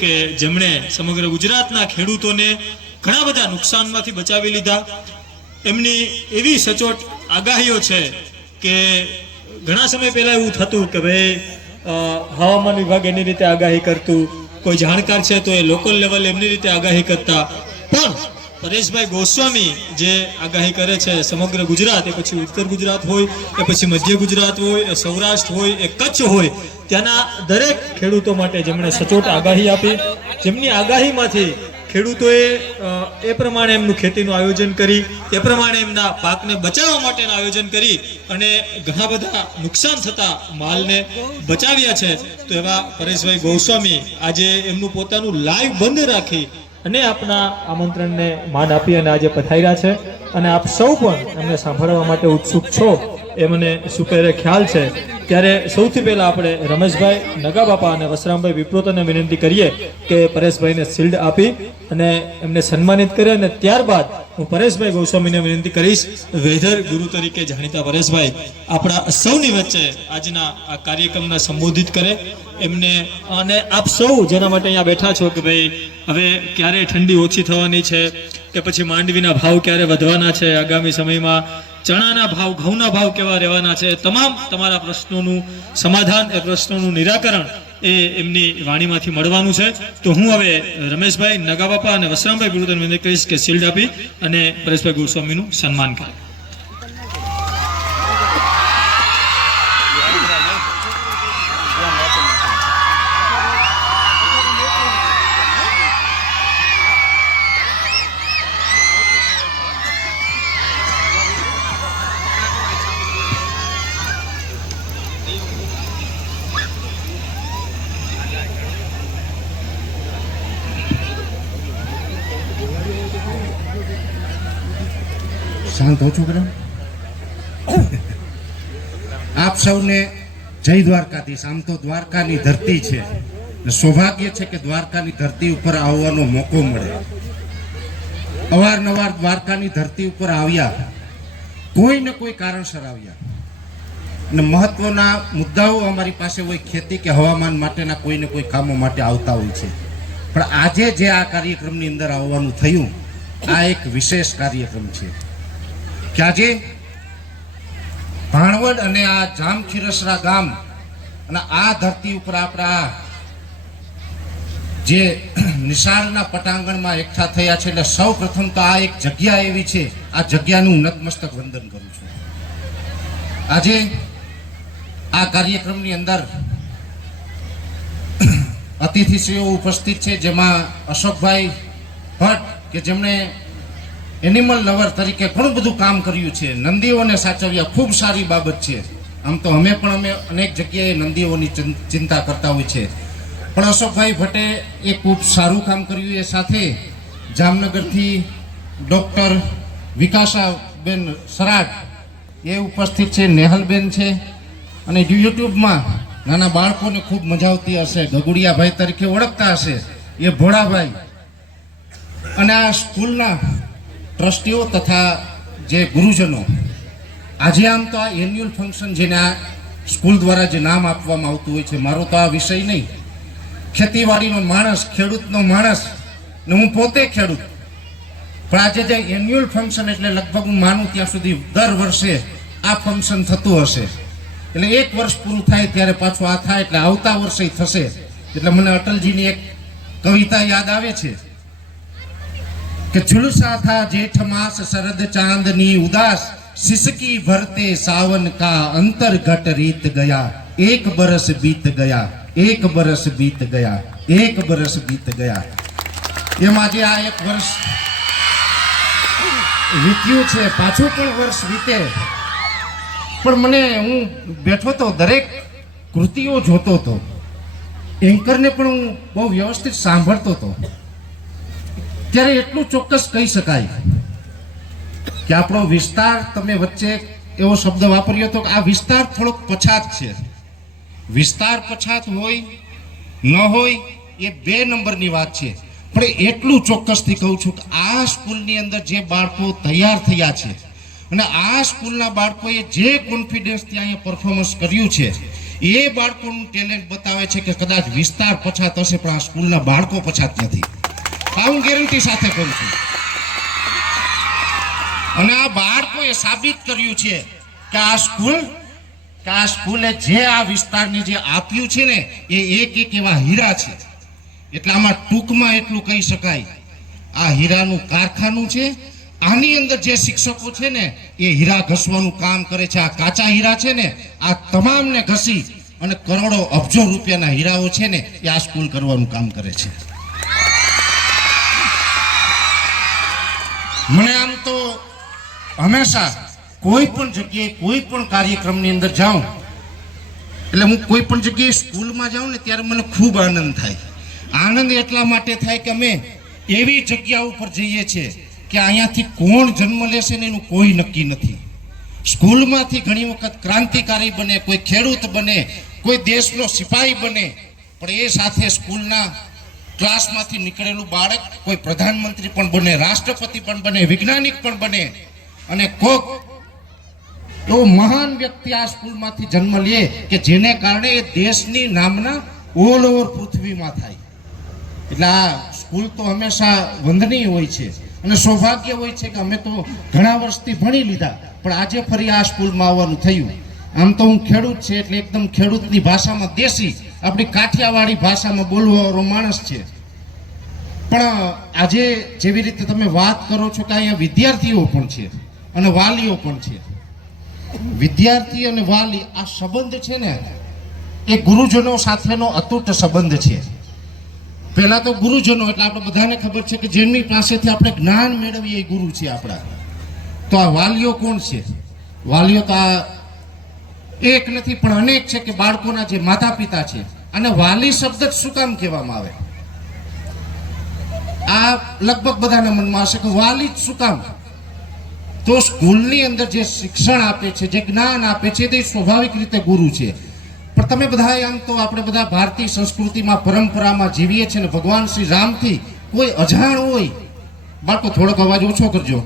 કે જેમણે સમગ્ર ગુજરાતના ખેડૂતોને ઘણા બધા નુકસાનમાંથી બચાવી લીધા. એમની એવી સચોટ આગાહીઓ છે કે ઘણા સમય પહેલા એવું થતું કે ભાઈ હવામાન વિભાગ એની રીતે આગાહી કરતું, કોઈ જાણકાર છે તો એ લોકલ લેવલ એમની રીતે આગાહી કરતા. પણ પરેશભાઈ ગોસ્વામી જે આગાહી કરે છે સમગ્ર ગુજરાત, એ પછી ઉત્તર ગુજરાત હોય, એ પછી મધ્ય ગુજરાત હોય, એ સૌરાષ્ટ્ર હોય, એ કચ્છ હોય, ત્યાંના દરેક ખેડૂતો માટે જેમણે સચોટ આગાહી આપી, જેમની આગાહીમાંથી ખેડૂતોએ એ પ્રમાણે એમનું ખેતીનું આયોજન કરી, એ પ્રમાણે એમના પાકને બચાવવા માટેનું આયોજન કરી અને ઘણા બધા નુકસાન થતા માલને બચાવ્યા છે. તો એવા પરેશભાઈ ગોસ્વામી આજે એમનું પોતાનું લાઈવ બંધ રાખી અને આપના આમંત્રણને માન આપી અને આજે પધાર્યા છે. અને આપ સૌ પણ એમને સાંભળવા માટે ઉત્સુક છો એ મને સુપેરે ખ્યાલ છે. ત્યારે સૌથી પહેલા આપણે રમેશભાઈ નગાબાપા અને વસરામભાઈ વિપ્રોતને વિનંતી કરીએ કે પરેશભાઈને શિલ્ડ આપી અને એમને સન્માનિત કરે. અને ત્યારબાદ હું પરેશભાઈ ગોસ્વામીને વિનંતી કરીશ, વેધર ગુરુ તરીકે જાણીતા પરેશભાઈ આપણા સૌની વચ્ચે આજના આ કાર્યક્રમને સંબોધિત કરે. એમને અને આપ સૌ જેના માટે અહીંયા બેઠા છો કે ભાઈ હવે ક્યારે ઠંડી ઓછી થવાની છે, કે પછી માંડવીના ભાવ ક્યારે વધવાના છે, આગામી સમયમાં ચણાના ભાવ, ઘઉંના ભાવ કેવા રહેવાના છે, તમામ તમારા પ્રશ્નોનું સમાધાન, એ પ્રશ્નોનું નિરાકરણ એ એમની વાણીમાંથી મળવાનું છે. તો હું હવે રમેશભાઈ નગાબાપા અને વસરામભાઈ વિરુદ્ધ વિનંતી કહીશ કે શિલ્ડ આપી અને પરેશભાઈ ગોસ્વામીનું સન્માન કરે. શાંત હો છોકરા. આપ સૌને જય દ્વારકાધીશ. આમ તો દ્વારકાની ધરતી છે, સૌભાગ્ય છે કે દ્વારકાની ધરતી ઉપર આવવાનો મોકો મળે. અવારનવાર દ્વારકાની ધરતી ઉપર આવ્યા, કોઈ ને કોઈ કારણસર આવ્યા, અને મહત્વના મુદ્દાઓ અમારી પાસે હોય, ખેતી કે હવામાન માટેના કોઈ ને કોઈ કામો માટે આવતા હોય છે. પણ આજે જે આ કાર્યક્રમની અંદર આવવાનું થયું, આ એક વિશેષ કાર્યક્રમ છે કે આજે ભાણવડ અને આ જામખીરસરા ગામ અને આ ધરતી ઉપર આપણા જે નિશાળના પટાંગણમાં એકઠા થયા છે. એટલે સૌ પ્રથમ તો આ એક જગ્યા એવી છે, આ જગ્યાનું નતમસ્તક વંદન કરું છું. આજે આ કાર્યક્રમની અંદર અતિથિશ્રીઓ ઉપસ્થિત છે, જેમાં અશોકભાઈ ભટ્ટ કે જેમણે એનિમલ લવર તરીકે ઘણું બધું કામ કર્યું છે, નંદીઓને સાચવ્યા, ખૂબ સારી બાબત છે. આમ તો અમે અનેક જગ્યાએ નંદીઓની ચિંતા કરતા હોય છે, પણ અશોકભાઈ ભટ્ટે એ ખૂબ સારું કામ કર્યું. એ સાથે જામનગરથી ડૉક્ટર વિકાસાબેન સરાટ એ ઉપસ્થિત છે, નેહલબેન છે, અને યુટ્યુબમાં નાના બાળકોને ખૂબ મજા આવતી હશે, ગગુડિયાભાઈ તરીકે ઓળખતા હશે એ ભોળાભાઈ, અને આ સ્કૂલના ટ્રસ્ટીઓ તથા જે ગુરુજનો. આજે આમ તો આ એન્યુઅલ ફંક્શન જેને આ સ્કૂલ દ્વારા જે નામ આપવામાં આવતું હોય છે, મારો તો આ વિષય નહીં, ખેતીવાડીનો માણસ, ખેડૂતનો માણસ, ને હું પોતે ખેડૂત, પણ આજે જે એન્યુઅલ ફંક્શન એટલે લગભગ હું માનું ત્યાં સુધી દર વર્ષે આ ફંક્શન થતું હશે. એટલે એક વર્ષ પૂરું થાય ત્યારે પાછું આ થાય, એટલે આવતા વર્ષે થશે. એટલે મને અટલજીની એક કવિતા યાદ આવે છે કે झुलसा था जेठ मास शरद चांदनी उदास सिसकी भरते सावन का अंतर घट रीत गया एक बरस बीत गया एक बरस बीत गया एक बरस बीत गया. એમાં જે આ એક વર્ષ વીત્યું છે, પાછું પણ વર્ષ વીતે, પણ મને હું બેઠો તો દરેક કૃતિઓ જોતો હતો, એન્કરને પણ હું બહુ વ્યવસ્થિત સાંભળતો હતો. ત્યારે એટલું ચોક્કસ કહી શકાય કે આપણો વિસ્તાર, તમે વચ્ચે એવો શબ્દ વાપર્યો હતો કે આ વિસ્તાર થોડોક પછાત છે. વિસ્તાર પછાત હોય ન હોય એ બે નંબરની વાત છે, પણ એટલું ચોક્કસથી કહું છું કે આ સ્કૂલની અંદર જે બાળકો તૈયાર થયા છે અને આ સ્કૂલના બાળકોએ જે કોન્ફિડન્સથી અહીંયા પરફોર્મન્સ કર્યું છે, એ બાળકોનું ટેલેન્ટ બતાવે છે કે કદાચ વિસ્તાર પછાત હશે પણ આ સ્કૂલના બાળકો પછાત નથી. આ હું ગેરંટી સાથે કહું છું. અને આ બાળકોએ સાબિત કર્યું છે કે આ સ્કૂલે જે આ વિસ્તારને જે આપ્યું છે ને એ એક એવા હીરા છે. એટલે આમાં ટૂંકમાં એટલું કહી શકાય, આ હીરાનું કારખાનું છે. આની અંદર જે શિક્ષકો છે ને એ હીરા ઘસવાનું કામ કરે છે. આ કાચા હીરા છે ને આ તમામને ઘસી અને કરોડો અબજો રૂપિયાના હીરાઓ છે ને એ આ સ્કૂલ કરવાનું કામ કરે છે. મને આમ તો હંમેશા કોઈ પણ જગ્યાએ કોઈ પણ કાર્યક્રમની અંદર જાઉં એટલે હું કોઈ પણ જગ્યાએ સ્કૂલમાં જાઉં ને ત્યારે મને ખૂબ આનંદ થાય. આનંદ એટલા માટે થાય કે અમે એવી જગ્યા ઉપર જઈએ છીએ કે અહીંયાથી કોણ જન્મ લેશે ને એનું કોઈ નક્કી નથી. સ્કૂલમાંથી ઘણી વખત ક્રાંતિકારી બને, કોઈ ખેડૂત બને, કોઈ દેશનો સિપાહી બને, પણ એ સાથે સ્કૂલના ક્લાસમાંથી નીકળેલું બાળક કોઈ પ્રધાનમંત્રી પણ બને, રાષ્ટ્રપતિ પણ બને, વૈજ્ઞાનિક પણ બને, અને કોક એવો મહાન વ્યક્તિ આ સ્કૂલમાંથી જન્મ લે કે જેને કારણે એ દેશની નામના ઓલ ઓવર પૃથ્વીમાં થાય. એટલે આ સ્કૂલ તો હંમેશા વંદનીય હોય છે અને સૌભાગ્ય હોય છે કે અમે તો ઘણા વર્ષથી ભણી લીધા પણ આજે ફરી આ સ્કૂલમાં આવવાનું થયું. આમ તો હું ખેડૂત છે એટલે એકદમ ખેડૂતની ભાષામાં દેશી આપણી કાઠિયાવાડી ભાષામાં બોલવાવાળો માણસ છે. પણ આજે જેવી રીતે તમે વાત કરો છો કે અહીંયા વિદ્યાર્થીઓ પણ છે અને વાલીઓ પણ છે. વિદ્યાર્થી અને વાલી આ સંબંધ છે ને એ ગુરુજનો સાથેનો અતૂટ સંબંધ છે. પહેલા તો ગુરુજનો એટલે આપણે બધાને ખબર છે કે જેમની પાસેથી આપણે જ્ઞાન મેળવીએ એ ગુરુ છે આપણા. તો આ વાલીઓ કોણ છે? વાલીઓ તો આ એક નથી પણ અનેક છે કે બાળકોના જે માતા પિતા છે. અને વાલી શબ્દ જ શું કામ કહેવામાં આવે? આ લગભગ બધાના મનમાં હશે કે વાલી જ શું કામ? તો સ્કૂલની અંદર જે શિક્ષણ આપે છે, જે જ્ઞાન આપે છે તે સ્વાભાવિક રીતે ગુરુ છે. પણ તમે બધા આમ તો આપણે બધા ભારતીય સંસ્કૃતિમાં પરંપરામાં જીવીએ છીએ ને ભગવાન શ્રી રામથી કોઈ અજાણ હોય, બાળકો થોડોક અવાજ ઓછો કરજો,